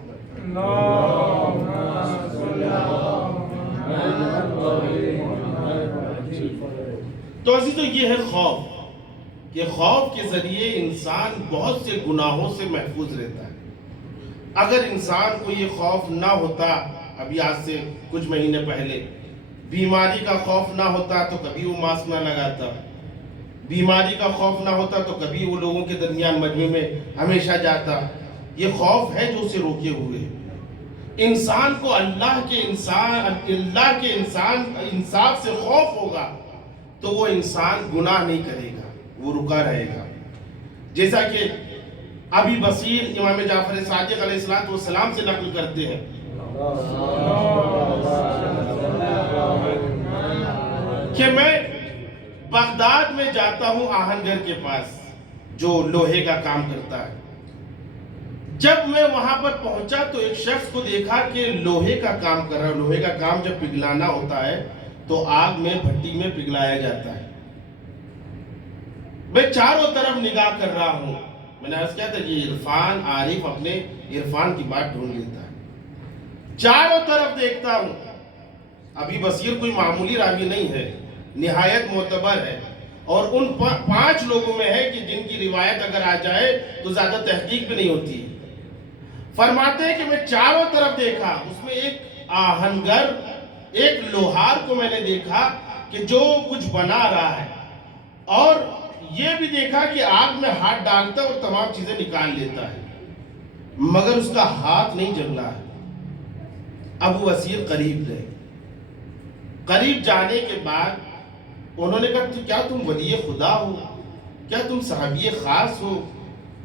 تو عزیزو یہ ہے خوف، کہ خوف کے ذریعے انسان بہت سے گناہوں سے محفوظ رہتا ہے۔ اگر انسان کو یہ خوف نہ ہوتا، ابھی آج سے کچھ مہینے پہلے بیماری کا خوف نہ ہوتا تو کبھی وہ ماسک نہ لگاتا، بیماری کا خوف نہ ہوتا تو کبھی وہ لوگوں کے درمیان مجمع میں ہمیشہ جاتا۔ یہ خوف ہے جو اسے روکے ہوئے۔ انسان کو اللہ کے انصاف سے خوف ہوگا تو وہ انسان گناہ نہیں کرے گا، وہ رکا رہے گا۔ جیسا کہ ابی بصیر امام جعفر صادق علیہ السلام سے نقل کرتے ہیں کہ میں بغداد میں جاتا ہوں آہنگر کے پاس جو لوہے کا کام کرتا ہے۔ جب میں وہاں پر پہنچا تو ایک شخص کو دیکھا کہ لوہے کا کام کر رہا ہے۔ لوہے کا کام جب پگھلانا ہوتا ہے تو آگ میں بھٹی میں پگھلایا جاتا ہے۔ میں چاروں طرف نگاہ کر رہا ہوں۔ میں نے عرض کیا تھا کہ عرفان عارف اپنے عرفان کی بات ڈھونڈ لیتا ہے۔ چاروں طرف دیکھتا ہوں۔ ابھی بصیر کوئی معمولی راوی نہیں ہے، نہایت معتبر ہے، اور ان 5 لوگوں میں ہے کہ جن کی روایت اگر آ جائے تو زیادہ تحقیق بھی نہیں ہوتی۔ فرماتے ہیں کہ میں چاروں طرف دیکھا، اس میں ایک آہنگر، ایک لوہار کو میں نے دیکھا کہ جو کچھ بنا رہا ہے، اور یہ بھی دیکھا کہ آگ میں ہاتھ ڈالتا اور تمام چیزیں نکال لیتا ہے، مگر اس کا ہاتھ نہیں جل رہا ہے۔ ابو بصیر قریب گئے۔ قریب جانے کے بعد انہوں نے کہا کیا تم ولی خدا ہو؟ کیا تم صحابی خاص ہو؟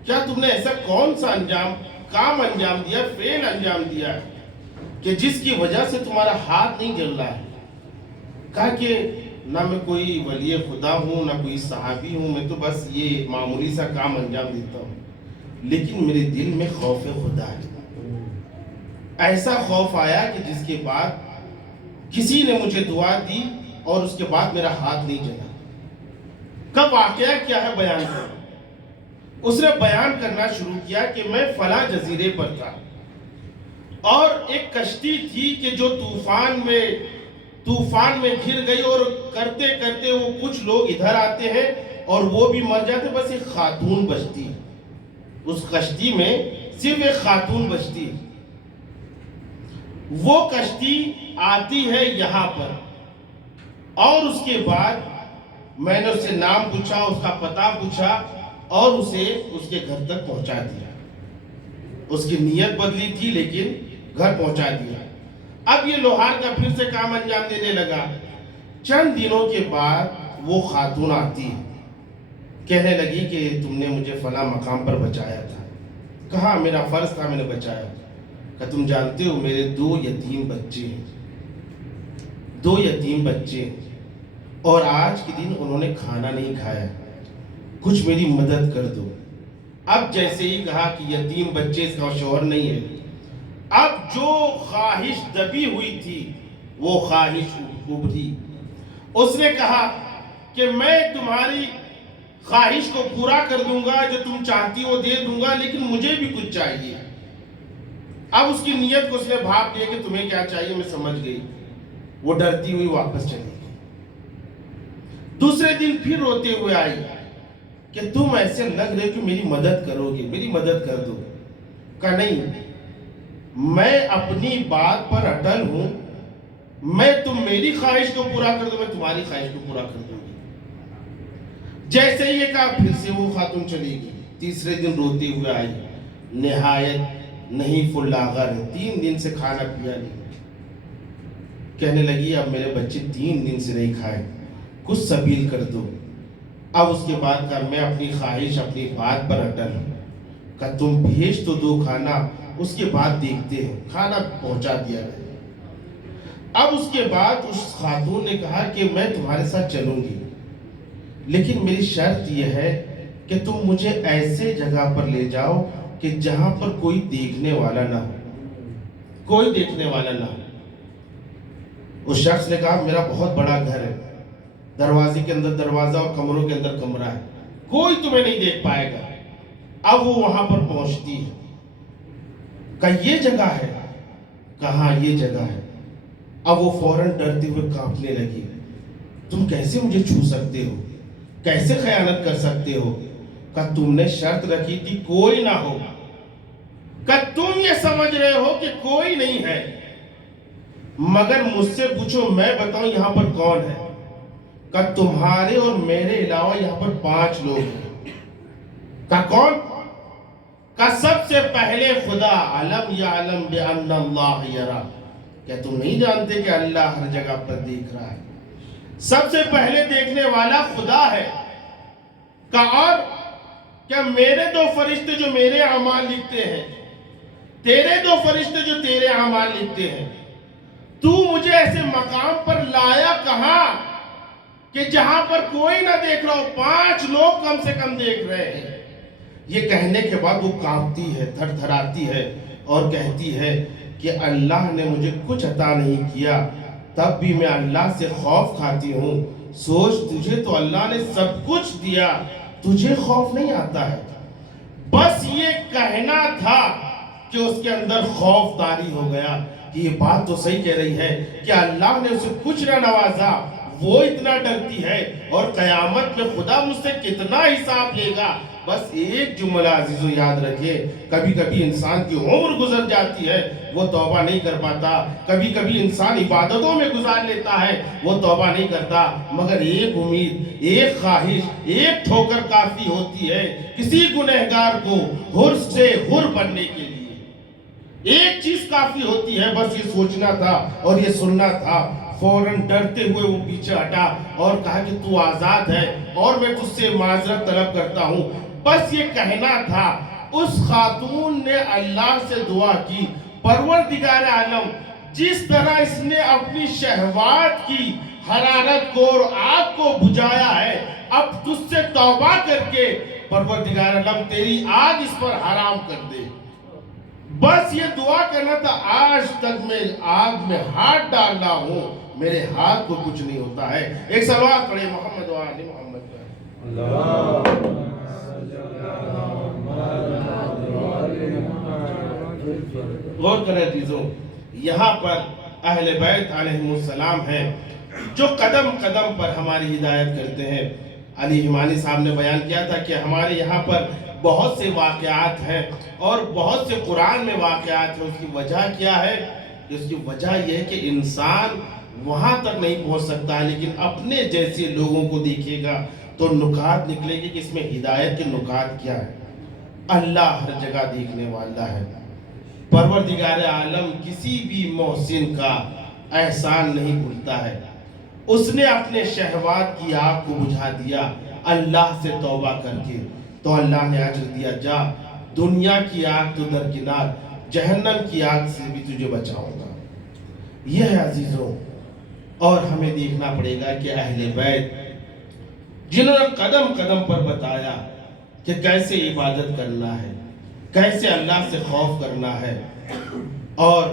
کیا تم نے ایسا کون سا کام انجام دیا، فعل انجام دیا کہ جس کی وجہ سے تمہارا ہاتھ نہیں جل رہا ہے؟ کہا کہ نہ میں کوئی ولی خدا ہوں، نہ کوئی صحابی ہوں، میں تو بس یہ معمولی سا کام انجام دیتا ہوں، لیکن میرے دل میں خوف خدا ہے۔ ایسا خوف آیا کہ جس کے بعد کسی نے مجھے دعا دی اور اس کے بعد میرا ہاتھ نہیں جلا۔ کب واقعہ کیا ہے بیان کروں؟ اس نے بیان کرنا شروع کیا کہ میں فلاں جزیرے پر تھا اور ایک کشتی تھی کہ جو طوفان میں گر گئی، اور کرتے کرتے وہ کچھ لوگ ادھر آتے ہیں اور وہ بھی مر جاتے، بس ایک خاتون بچتی۔ اس کشتی میں صرف ایک خاتون بچتی ہے. وہ کشتی آتی ہے یہاں پر اور اس کے بعد میں نے اس سے نام پوچھا, اس کا پتہ پوچھا اور اسے اس کے گھر تک پہنچا دیا. اس کی نیت بدلی تھی لیکن گھر پہنچا دیا. اب یہ لوہار کا پھر سے کام انجام دینے لگا. چند دنوں کے بعد وہ خاتون آتی ہے, کہنے لگی کہ تم نے مجھے فلاں مقام پر بچایا تھا. کہا میرا فرض تھا, میں نے بچایا. کہ تم جانتے ہو میرے 2 یتیم بچے ہیں, 2 یتیم بچے ہیں اور آج کے دن انہوں نے کھانا نہیں کھایا, کچھ میری مدد کر دو. اب جیسے ہی کہا کہ یتیم بچے, اس کا شوہر نہیں ہے, اب جو خواہش دبی ہوئی تھی وہ خواہش ابھری. اس نے کہا کہ میں تمہاری خواہش کو پورا کر دوں گا, جو تم چاہتی ہو دے دوں گا, لیکن مجھے بھی کچھ چاہیے. اب اس کی نیت کو اس نے بھاپ دیا کہ تمہیں کیا چاہیے, میں سمجھ گئی. وہ ڈرتی ہوئی واپس چلی گئی. دوسرے دن پھر روتے ہوئے آئی کہ تم ایسے لگ رہے کہ میری مدد کرو گے, میری مدد کر دو. کہا نہیں, میں اپنی بات پر اٹل ہوں, میں تم میری خواہش کو پورا کر دو, میں تمہاری خواہش کو پورا کر دوں گی. جیسے ہی یہ کہا پھر سے وہ خاتون چلی گئی. تیسرے دن روتے ہوئے آئی, نہایت نہیں فلاغر ہے, 3 دن سے کھانا پیا نہیں. کہنے لگی اب میرے بچے 3 دن سے نہیں کھائے, کچھ سبیل کر دو. اب اس کے بعد کہا میں اپنی خواہش اپنی بات پر اٹل ہوں. کہا تم بھیج تو دو کھانا, اس کے بعد دیکھتے ہیں. کھانا پہنچا دیا گیا. اب اس کے بعد اس خاتون نے کہا کہ میں تمہارے ساتھ چلوں گی, لیکن میری شرط یہ ہے کہ تم مجھے ایسے جگہ پر لے جاؤ کہ جہاں پر کوئی دیکھنے والا نہ ہو, کوئی دیکھنے والا نہ ہو. اس شخص نے کہا میرا بہت بڑا گھر ہے, دروازے کے اندر دروازہ اور کمروں کے اندر کمرہ ہے, کوئی تمہیں نہیں دیکھ پائے گا. اب وہ وہاں پر پہنچتی ہے. کہا یہ جگہ ہے, کہاں یہ جگہ ہے. اب وہ فوراً ڈرتے ہوئے کانپنے لگی. تم کیسے مجھے چھو سکتے ہو, کیسے خیانت کر سکتے ہو. کہا تم نے شرط رکھی تھی کوئی نہ ہو. کہا تم یہ سمجھ رہے ہو کہ کوئی نہیں ہے, مگر مجھ سے پوچھو میں بتاؤں یہاں پر کون ہے. کہا تمہارے اور میرے علاوہ یہاں پر 5 لوگ ہیں. کہا کون. کہا سب سے پہلے خدا, علم یعلم بان اللہ یرا, کیا تم نہیں جانتے کہ اللہ ہر جگہ پر دیکھ رہا ہے. سب سے پہلے دیکھنے والا خدا ہے. کہا اور کیا میرے 2 فرشتے جو میرے اعمال لکھتے ہیں, تیرے 2 فرشتے جو تیرے اعمال لکھتے ہیں, تو مجھے ایسے مقام پر لایا کہاں کہ جہاں پر کوئی نہ دیکھ رہا ہو, 5 لوگ کم سے کم دیکھ رہے ہیں. یہ کہنے کے بعد وہ کانپتی ہے, تھر تھراتی ہے اور کہتی ہے کہ اللہ نے مجھے کچھ عطا نہیں کیا, تب بھی میں اللہ سے خوف کھاتی ہوں. سوچ تجھے تو اللہ نے سب کچھ دیا, تجھے خوف نہیں آتا ہے. بس یہ کہنا تھا کہ اس کے اندر خوف طاری ہو گیا کہ یہ بات تو صحیح کہہ رہی ہے کہ اللہ نے اسے کچھ نہ نوازا, وہ اتنا ڈرتی ہے اور قیامت میں خدا مجھ سے کتنا حساب لے گا. بس ایک جملہ عزیزو یاد رکھے, کبھی کبھی انسان کی عمر گزر جاتی ہے, وہ توبہ نہیں کر پاتا. کبھی کبھی انسان عبادتوں میں گزار لیتا ہے, وہ توبہ نہیں کرتا. مگر ایک امید, ایک خواہش, ایک ٹھوکر کافی ہوتی ہے کسی گنہگار کو حر سے حر بننے کے لیے. ایک چیز کافی ہوتی ہے, بس یہ سوچنا تھا اور یہ سننا تھا. فوراً ڈرتے ہوئے وہ پیچھے ہٹا اور کہا کہ تو آزاد ہے اور میں تجھ سے معذرت طلب کرتا ہوں. بس یہ کہنا تھا. اس خاتون نے اللہ سے دعا کی, پروردگار عالم, جس طرح اس نے اپنی شہوات کی حرارت کو اور آگ کو بجھایا ہے, اب تجھ سے توبہ کر کے پروردگار عالم تیری آگ اس پر حرام کر دے. بس یہ دعا کرنا تھا. آج تک میں آگ میں ہاتھ ڈال رہا ہوں, میرے ہاتھ کو کچھ نہیں ہوتا ہے. ایک صلوات پڑھیں محمد و آل محمد. غور کریں عزیزوں, یہاں پر اہل بیت علیہم السلام ہیں جو قدم قدم پر ہماری ہدایت کرتے ہیں. علی ہمانی صاحب نے بیان کیا تھا کہ ہمارے یہاں پر بہت سے واقعات ہیں اور بہت سے قرآن میں واقعات ہیں. اس کی وجہ کیا ہے؟ اس کی وجہ یہ ہے کہ انسان وہاں تک نہیں پہنچ سکتا ہے، لیکن اپنے جیسے لوگوں کو دیکھے گا تو نکات نکلے گی کہ اس میں ہدایت کے نکات کیا ہے. اللہ ہر جگہ دیکھنے والا ہے. پروردگار عالم کسی بھی محسن کا احسان نہیں بھولتا ہے. اس نے اپنے شہوات کی آگ کو بجھا دیا اللہ سے توبہ کر کے، تو اللہ نے اجر دیا، جا دنیا کی آگ تو درکنار، جہنم کی آگ سے بھی تجھے بچاؤں گا. یہ ہے عزیزوں. اور ہمیں دیکھنا پڑے گا کہ اہل بیت جنہوں نے قدم قدم پر بتایا کہ کیسے عبادت کرنا ہے، کیسے اللہ سے خوف کرنا ہے. اور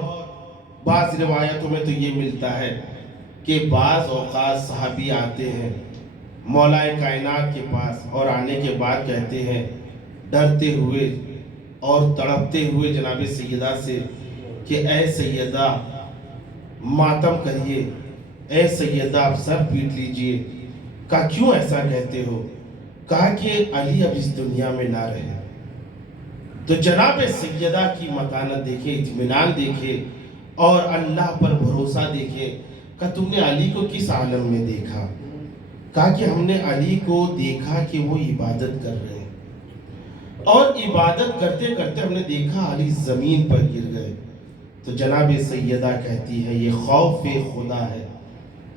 بعض روایتوں میں تو یہ ملتا ہے کہ بعض اوقات صحابی آتے ہیں مولا کائنات کے پاس اور آنے کے بعد کہتے ہیں ڈرتے ہوئے اور تڑپتے ہوئے جناب سیدہ سے کہ اے سیدہ ماتم کریے، اے سیدہ آپ سر پیٹ لیجئے. کہا کیوں ایسا کہتے ہو؟ کہا کہ علی اب اس دنیا میں نہ رہے. تو جناب سیدہ کی متانت دیکھیں، اطمینان دیکھیں اور اللہ پر بھروسہ دیکھیں. کہا تم نے علی کو کس عالم میں دیکھا؟ کہا کہ ہم نے علی کو دیکھا کہ وہ عبادت کر رہے ہیں، اور عبادت کرتے کرتے ہم نے دیکھا علی زمین پر گر گئے. تو جناب سیدہ کہتی ہے یہ خوف خدا ہے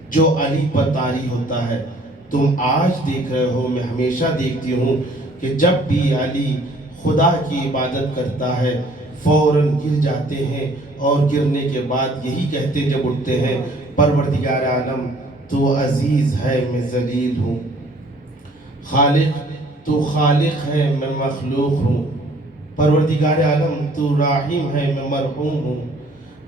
جو علی پر طاری ہوتا ہے. تم آج دیکھ رہے ہو، میں ہمیشہ دیکھتی ہوں کہ جب بھی علی خدا کی عبادت کرتا ہے فوراً گر جاتے ہیں، اور گرنے کے بعد یہی کہتے جب اٹھتے ہیں پروردگار عالم تو عزیز ہے میں ذلیل ہوں، خالق تو خالق ہے میں مخلوق ہوں، پروردگار عالم تو راحم ہے میں مرحوم ہوں،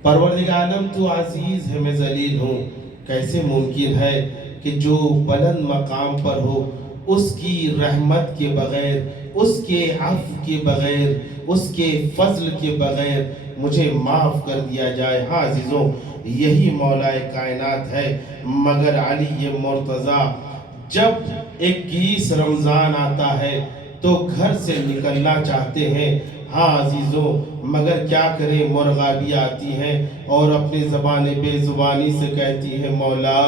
پروردگار عالم تو عزیز ہے میں ذلیل ہوں. کیسے ممکن ہے کہ جو بلند مقام پر ہو اس کی رحمت کے بغیر، اس کے عفو کے بغیر، اس کے فضل کے بغیر مجھے معاف کر دیا جائے. ہاں عزیزوں یہی مولا کائنات ہے. مگر علی مرتضیٰ جب 21 رمضان آتا ہے تو گھر سے نکلنا چاہتے ہیں. ہاں عزیزوں مگر کیا کریں، مرغابی آتی ہیں اور اپنی زبان بے زبانی سے کہتی ہے مولا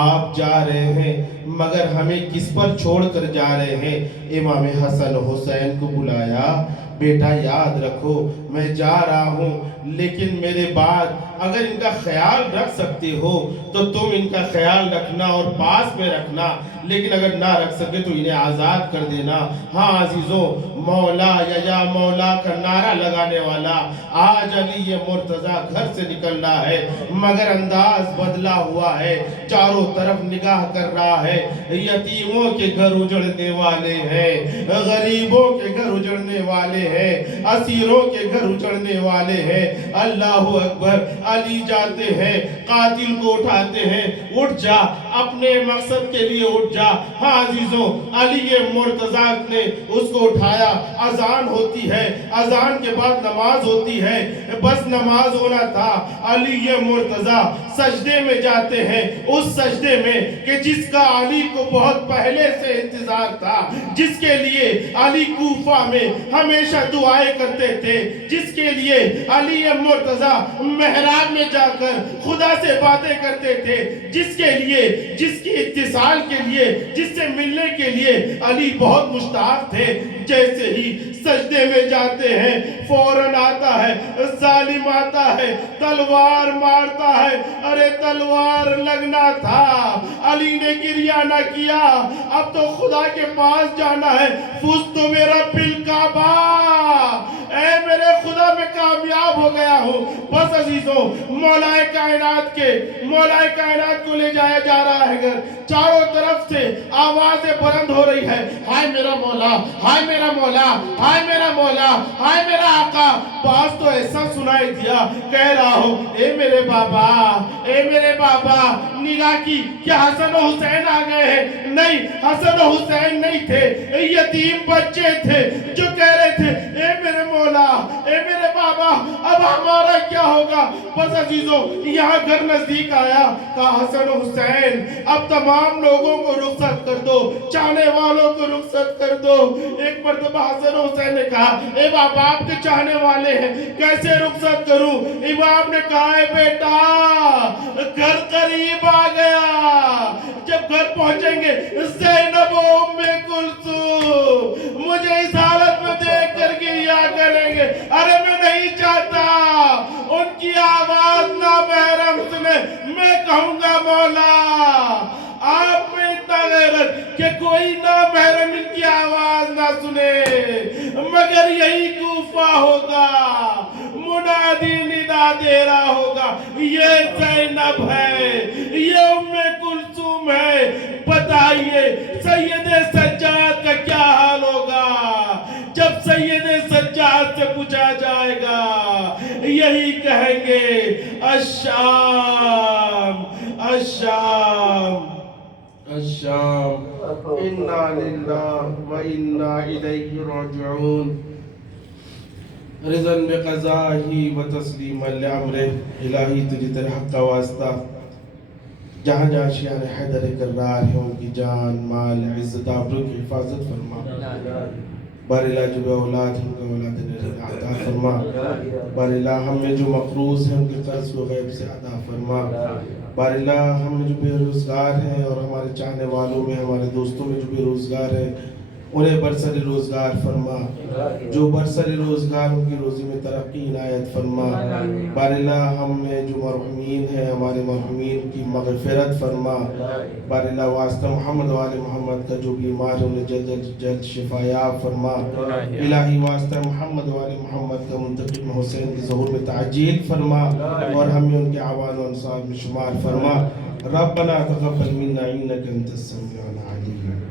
آپ جا رہے ہیں مگر ہمیں کس پر چھوڑ کر جا رہے ہیں؟ امام حسن حسین کو بلایا، بیٹا یاد رکھو میں جا رہا ہوں، لیکن میرے بعد اگر ان کا خیال رکھ سکتے ہو تو تم ان کا خیال رکھنا اور پاس میں رکھنا، لیکن اگر نہ رکھ سکے تو انہیں آزاد کر دینا. ہاں عزیزوں مولا یا مولا کا نعرہ لگانے والا آج علی یہ مرتضیٰ گھر سے نکل رہا ہے، مگر انداز بدلا ہوا ہے، چاروں طرف نگاہ کر رہا ہے. یتیموں کے گھر اجڑنے والے ہیں، غریبوں کے گھر اجڑنے والے ہیں، اسیروں کے گھر اجڑنے والے ہیں. اللہ اکبر. علی جاتے ہیں قاتل کو اٹھاتے ہیں، اٹھ جا اپنے مقصد کے لیے اٹھ جا. ہاں عزیزوں علی مرتضیٰ نے اس کو اٹھایا. اذان ہوتی ہے، اذان کے بعد نماز ہوتی ہے، بس نماز ہونا تھا. علی مرتضیٰ سجدے میں جاتے ہیں، اس سجدے میں کہ جس کا علی کو بہت پہلے سے انتظار تھا، جس کے لیے علی کوفہ میں ہمیشہ دعائیں کرتے تھے، جس کے لیے علی مرتضیٰ محراب میں جا کر خدا سے باتیں کرتے تھے، جس کے لیے، جس کی اتصال کے لیے، جس سے ملنے کے لیے علی بہت مشتاق تھے. جیسے ہی سجدے میں جاتے ہیں فوراً آتا ہے ظالم، آتا ہے تلوار مارتا ہے. ارے تلوار لگنا تھا، علی نے گریہ نہ کیا. اب تو خدا کے پاس جانا ہے. فزت میرا بالکعبہ، اے میرے خدا میں کامیاب ہو گیا ہوں. بس عزیزوں مولا کائنات کو لے جایا جا رہا ہے گھر. چاروں طرف سے آوازیں بلند ہو رہی ہے، ہائے میرا مولا، ہائے میرا مولا، ہائے میرا مولا، ہائے میرا آقا. باز تو ایسا سنائی دیا کہہ رہا ہو اے میرے بابا، اے میرے بابا. نگاہ کی کیا حسن و حسین آ گئے ہیں؟ نہیں، حسن و حسین نہیں تھے، یتیم بچے تھے جو کہہ رہے تھے اے میرے مولا مولا اے میرے بابا اب ہمارا کیا ہوگا؟ بس عزیزوں یہاں گھر نزدیک آیا، کہا حسن و حسین اب تمام لوگوں کو رخصت کر دو، چاہنے والوں کو رخصت کر دو۔ ایک مرتبہ حسن و حسین نے کہا اے بابا آپ کے چاہنے والے ہیں کیسے رخصت کروں؟ امام نے کہا اے بیٹا گھر قریب آ گیا، جب گھر پہنچیں گے زینب و ام کلثوم مجھے اس حالت میں دیکھ کر گریا کریں گے، ارے میں نہیں چاہتا ان کی آواز نامحرم سنے۔ میں کہوں گا مولا آپ میں اتنا غیرت کہ کوئی نامحرم ان کی آواز نہ سنے، مگر یہی کوفہ ہوگا، منادی ندا دے رہا ہوگا یہ زینب ہے، یہ ام کلثوم ہے، بتائیے سید سجاد کا کیا حال ہوگا جب سید سجاد سے پوچھا جائے گا؟ یہی کہیں گے الشام الشام الشام، انا للہ و انا الیہ راجعون، رضا بقضائہ و تسلیما لامرہ۔ الہی تجھے تیرے حق کا واسطہ جہاں جہاں شیعان حیدر کرار ہیں ان کی جان مال عزت آبرو کی حفاظت فرما، بار الہ جو بے اولاد ہیں ان کا اولاد نرین عطا فرما، بار الہ ہم میں جو مقروض ہیں ان کے قرض کو غیب سے عطا فرما، بار الہ ہم میں جو بے روزگار ہیں اور ہمارے چاہنے والوں میں ہمارے دوستوں میں جو بے روزگار ہیں انہیں برسر روزگار فرما، جو برسر روزگار ان کی روزی میں ترقی عنایت فرما، بار الہ ہم میں جو مرحومین ہیں ہمارے مرحومین کی مغفرت فرما، بار الہ واسطہ محمد و آل محمد کا جو بیمار ہے انہیں جلد جلد شفا یاب فرما، الہی واسطہ محمد و آل محمد کا منتقم حسین کے ظہور میں تعجیل فرما اور ہمیں ان کے عوان و انصار میں شمار فرما۔ ربنا تقبل منا انک انت السمیع العلیم۔